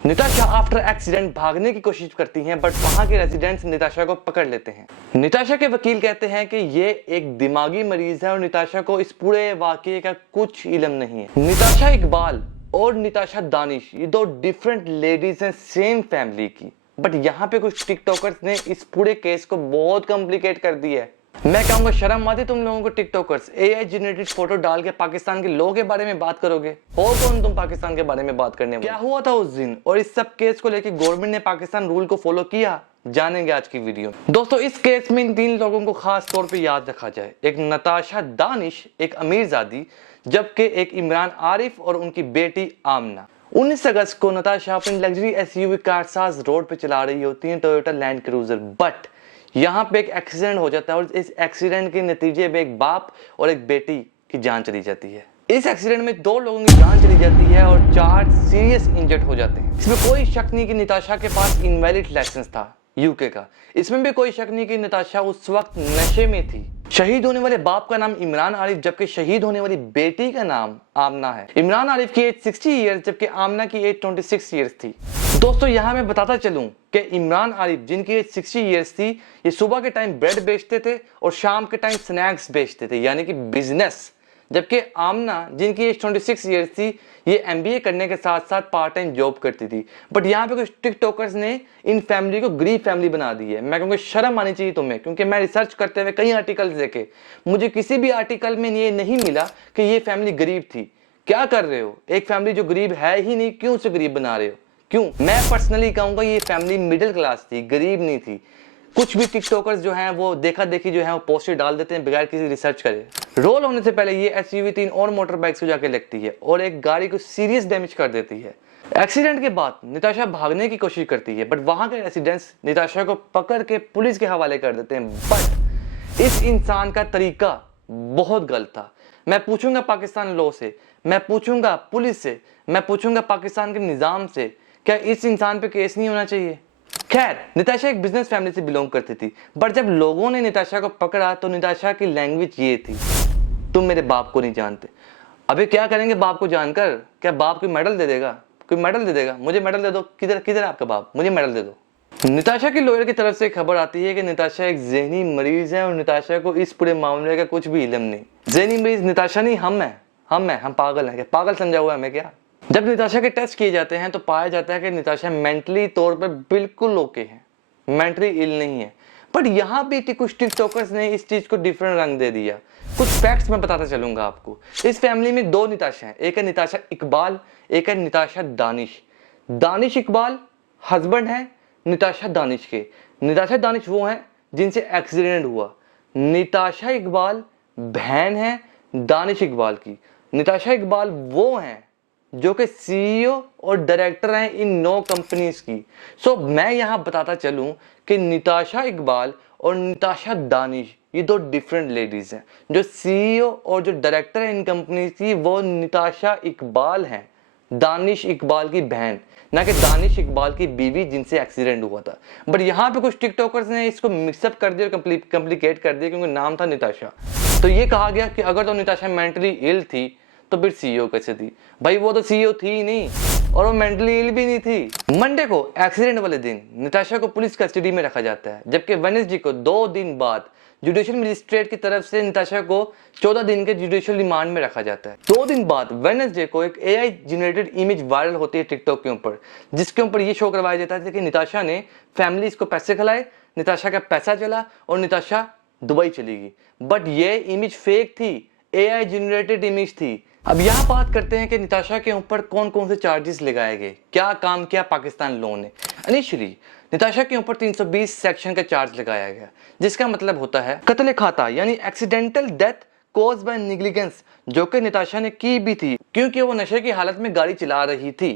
Nitasha after accident भागने की कोशिश करती हैं, बट वहां के रेजिडेंट्स निताशा को पकड़ लेते हैं। निताशा के वकील कहते हैं कि ये एक दिमागी मरीज है और निताशा को इस पूरे वाकये का कुछ इल्म नहीं है। निताशा इकबाल और निताशा दानिश ये दो डिफरेंट लेडीज हैं सेम फैमिली की, बट यहाँ पे कुछ टिकटॉकर्स ने इस पूरे केस को बहुत कॉम्प्लिकेट कर दिया है। मैं कहूंगा शर्म आती तुम लोगों को टिकटॉकर्स एआई जनरेटेड फोटो डाल के पाकिस्तान के लोगों के बारे में बात करोगे। हो कौन तुम पाकिस्तान के बारे में बात करने वाले? क्या हुआ था उस दिन और इस सब केस को लेकर गवर्नमेंट ने पाकिस्तान रूल को फॉलो किया, जानेंगे आज की वीडियो। दोस्तों इस केस में इन तीन लोगों को खास तौर पे याद रखा जाए। एक नताशा दानिश, एक अमीरजादी, जबकि एक इमरान आरिफ और उनकी बेटी आमना। 19 अगस्त को नताशा अपनी लग्जरी एसयूवी कारसाज रोड पे चला रही होती है, टोयोटा लैंड क्रूजर, बट यहाँ पे एक एक्सीडेंट हो जाता है और इस एक्सीडेंट के नतीजे में एक बाप और एक बेटी की जान चली जाती है। इस एक्सीडेंट में 2 लोगों की जान चली जाती है और 4 सीरियस इंजर्ड हो जाते हैं। इसमें कोई शक नहीं कि निताशा के पास इनवैलिड लाइसेंस था यूके का। इसमें भी कोई शक नहीं कि निताशा उस वक्त नशे में थी। शहीद होने वाले बाप का नाम इमरान आरिफ, जबकि शहीद होने वाली बेटी का नाम आमना है। इमरान आरिफ की एज 60 ईयर्स जबकि आमना की एज 26 ईयर्स थी। दोस्तों यहाँ मैं बताता चलूं कि इमरान आरिफ जिनकी एज 60 ईयर्स थी, ये सुबह के टाइम ब्रेड बेचते थे और शाम के टाइम स्नैक्स बेचते थे, यानी कि बिजनेस। जबकि आमना जिनकी एज 26 ईयर्स थी, ये एमबीए करने के साथ साथ पार्ट टाइम जॉब करती थी। बट यहाँ पे कुछ टिकटॉकर्स ने इन फैमिली को गरीब फैमिली बना दी है। मैं कहूँगा शर्म आनी चाहिए तुम्हें, क्योंकि मैं रिसर्च करते हुए कई आर्टिकल्स देखे, मुझे किसी भी आर्टिकल में ये नहीं मिला कि ये फैमिली गरीब थी। क्या कर रहे हो? एक फैमिली जो गरीब है ही नहीं, क्यों उसे गरीब बना रहे हो? क्यों? मैं पर्सनली कहूँगा ये फैमिली मिडिल क्लास थी, गरीब नहीं थी। कुछ भी टिकटॉकर्स जो हैं वो देखा देखी जो है वो पोस्टर डाल देते हैं बगैर किसी रिसर्च करे। रोल होने से पहले ये एसयूवी 3 और मोटर बाइक्स को जाके लगती है और एक गाड़ी को सीरियस डैमेज कर देती है। एक्सीडेंट के बाद निताशा भागने की कोशिश करती है, बट वहां के रेसिडेंट्स निताशा को पकड़ के पुलिस के हवाले कर देते हैं। बट इस इंसान का तरीका बहुत गलत था। मैं पूछूंगा पाकिस्तान लॉ से, मैं पूछूंगा पुलिस से, मैं पूछूंगा पाकिस्तान के निजाम से, क्या इस इंसान पे केस नहीं होना चाहिए? खैर, निताशा एक बिजनेस फैमिली से बिलोंग करती थी, बट जब लोगों ने निताशा को पकड़ा तो निताशा की लैंग्वेज ये थी, तुम मेरे बाप को नहीं जानते। अबे क्या करेंगे बाप को जानकर? क्या बाप कोई मेडल दे देगा? कोई मेडल दे देगा? मुझे मेडल दे दो। किधर किधर आपका बाप? मुझे मेडल दे दो। निताशा की लॉयर की तरफ से खबर आती है कि निताशा एक ज़हनी मरीज है और निताशा को इस पूरे मामले का कुछ भी इल्म नहीं। ज़हनी मरीज निताशा नहीं, हम पागल हैं। क्या पागल समझा हुआ है हमें क्या? जब निताशा के टेस्ट किए जाते हैं तो पाया जाता है कि निताशा मेंटली तौर पर बिल्कुल ओके है, मेंटली इल नहीं है। बट यहाँ भी कुछ टिकटॉकर्स ने इस चीज को डिफरेंट रंग दे दिया। कुछ फैक्ट्स मैं बताता चलूंगा आपको। इस फैमिली में 2 निताशा हैं, एक है निताशा इकबाल, एक है निताशा दानिश। दानिश इकबाल हस्बैंड है निताशा दानिश के। निताशा दानिश वो हैं जिनसे एक्सीडेंट हुआ। निताशा इकबाल बहन है दानिश इकबाल की। निताशा इकबाल वो हैं जो कि सीईओ और डायरेक्टर हैं इन 9 कंपनीज की। सो मैं यहां बताता चलूं कि निताशा इकबाल और निताशा दानिश ये 2 डिफरेंट लेडीज हैं। जो सीईओ और जो डायरेक्टर है इन कंपनीज की वो निताशा इकबाल हैं, दानिश इकबाल की बहन, ना कि दानिश इकबाल की बीवी जिनसे एक्सीडेंट हुआ था। बट यहाँ पे कुछ टिकटॉकर्स ने इसको मिक्सअप कर दिया और कम्प्लिकेट कर दिया, क्योंकि नाम था निताशा। तो ये कहा गया कि अगर तो निताशा मेंटली इल थी तो फिर सीईओ कैसे थी? भाई वो तो सीईओ थी ही नहीं और वो मेंटली इल भी नहीं थी। मंडे को एक्सीडेंट वाले दिन निताशा को पुलिस कस्टडी में रखा जाता है, जबकि वेडनेसडे को 2 दिन बाद जुडिशियल मजिस्ट्रेट की तरफ से निताशा को 14 दिन के जुडिशियल रिमांड में रखा जाता है। 2 दिन बाद वेडनेसडे को एक एआई जनरेटेड इमेज वायरल होती है टिकटॉक के ऊपर, जिसके ऊपर ये शो करवाया जाता है कि निताशा ने फैमिली को पैसे खिलाए, निताशा का पैसा चला और निताशा दुबई चली गई। बट ये इमेज फेक थी, एआई जनरेटेड इमेज थी। अब यहाँ बात करते हैं कि निताशा के ऊपर कौन कौन से चार्जेस लगाए गए, क्या काम किया पाकिस्तान लॉ ने। इनिशियली निताशा के ऊपर 320 सेक्शन का चार्ज लगाया गया, जिसका मतलब होता है कत्ल खाता, यानी accidental death cause by negligence, जो कि निताशा ने की भी थी क्योंकि वो नशे की हालत में गाड़ी चला रही थी।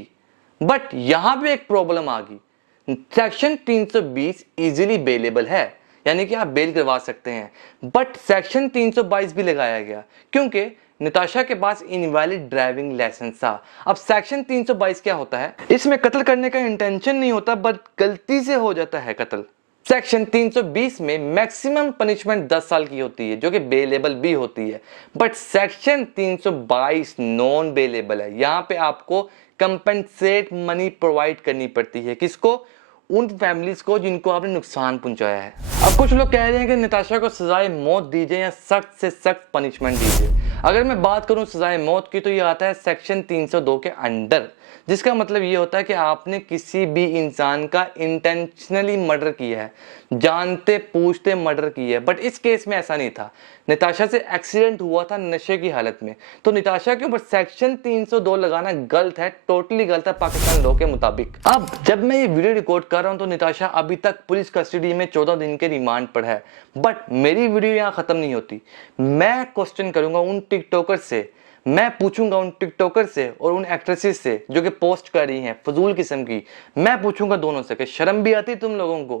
बट यहाँ पे एक प्रॉब्लम आ गई। सेक्शन 320 इजीली बेलेबल है, यानी कि आप बेल करवा सकते हैं, बट सेक्शन 322 भी लगाया गया क्योंकि निताशा के पास इनवैलिड ड्राइविंग लाइसेंस था। अब सेक्शन 322 क्या होता है? इसमें कत्ल करने का इंटेंशन नहीं होता, बट गलती से हो जाता है कत्ल। सेक्शन 320 में मैक्सिमम पनिशमेंट 10 साल की होती है, जो कि बेलेबल भी होती है। बट सेक्शन 322 नॉन बेलेबल है, यहाँ पे आपको कंपनसेट मनी प्रोवाइड करनी पड़ती है। किसको? उन फैमिलीज को जिनको आपने नुकसान पहुंचाया है। अब कुछ लोग कह रहे हैं कि निताशा को सजाए मौत दीजिए या सख्त से सख्त पनिशमेंट दीजिए। अगर मैं बात करूं सजाए मौत की तो ये आता है सेक्शन 302 के अंडर, जिसका मतलब ये होता है कि आपने किसी भी इंसान का इंटेंशनली मर्डर किया है, जानते पूछते मर्डर किया है। बट इस केस में ऐसा नहीं था। निताशा से एक्सीडेंट हुआ था नशे की हालत में, तो निताशा के ऊपर सेक्शन 302 लगाना गलत है, टोटली गलत है पाकिस्तान लॉ के मुताबिक। अब जब मैं ये वीडियो रिकॉर्ड कर रहा हूं तो निताशा अभी तक पुलिस कस्टडी में 14 दिन के रिमांड पर है। बट मेरी वीडियो यहाँ खत्म नहीं होती। मैं क्वेश्चन करूंगा उन टिकटॉकर से, मैं पूछूंगा उन टिकटॉकर से और उन एक्ट्रेसेस से जो कि पोस्ट कर रही हैं फजूल किस्म की। मैं पूछूंगा दोनों से कि शर्म भी आती तुम लोगों को?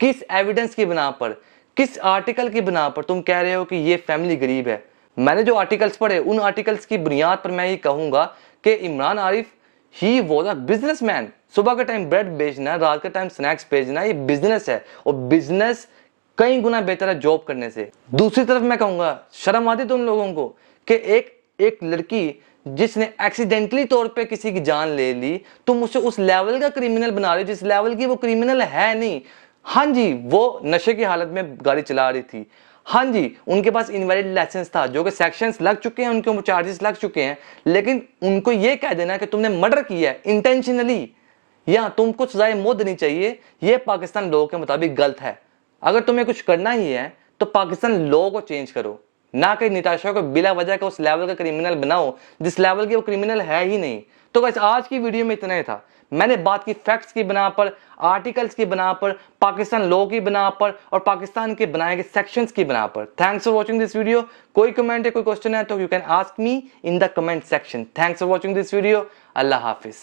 किस एविडेंस की बिना पर, किस आर्टिकल की बिना पर तुम कह रहे हो कि ये फैमिली गरीब है? मैंने जो आर्टिकल्स पढ़े उन आर्टिकल्स की बुनियाद पर मैं ये कहूंगा कि Imran Arif he was a businessman. सुबह का टाइम ब्रेड बेचना, रात का टाइम स्नैक्स बेचना, ये बिजनेस है और बिजनेस कई गुना बेहतर है जॉब करने से। दूसरी तरफ मैं कहूंगा शर्म आती तुम लोगों को कि एक लड़की जिसने एक्सीडेंटली तौर पे किसी की जान ले ली, तुम उसे उस लेवल का क्रिमिनल बना रहे हो जिस लेवल की वो क्रिमिनल है नहीं। हाँ जी, वो नशे की हालत में गाड़ी चला रही थी। हाँ जी, उनके पास इनवैलिड लाइसेंस था, जो कि सेक्शंस लग चुके हैं, उनके ऊपर चार्जेस लग चुके हैं। लेकिन उनको ये कह देना कि तुमने मर्डर किया है इंटेंशनली या तुमको सजाए मौत देनी चाहिए, ये पाकिस्तान लॉ के मुताबिक गलत है। अगर तुम्हें कुछ करना ही है तो पाकिस्तान लॉ को चेंज करो, ना कि निताशा को बिला वजह का उस लेवल का क्रिमिनल बनाओ जिस लेवल की वो क्रिमिनल है ही नहीं। तो गाइस आज की वीडियो में इतना ही था। मैंने बात की फैक्ट्स की बिना पर, आर्टिकल्स की बिना पर, पाकिस्तान लॉ की बिना पर और पाकिस्तान के बनाए गए सेक्शंस की बिना पर। Thanks for watching this video. कोई कमेंट है, कोई क्वेश्चन है तो you can ask me in the comment section. Thanks for watching this video. Allah Hafiz.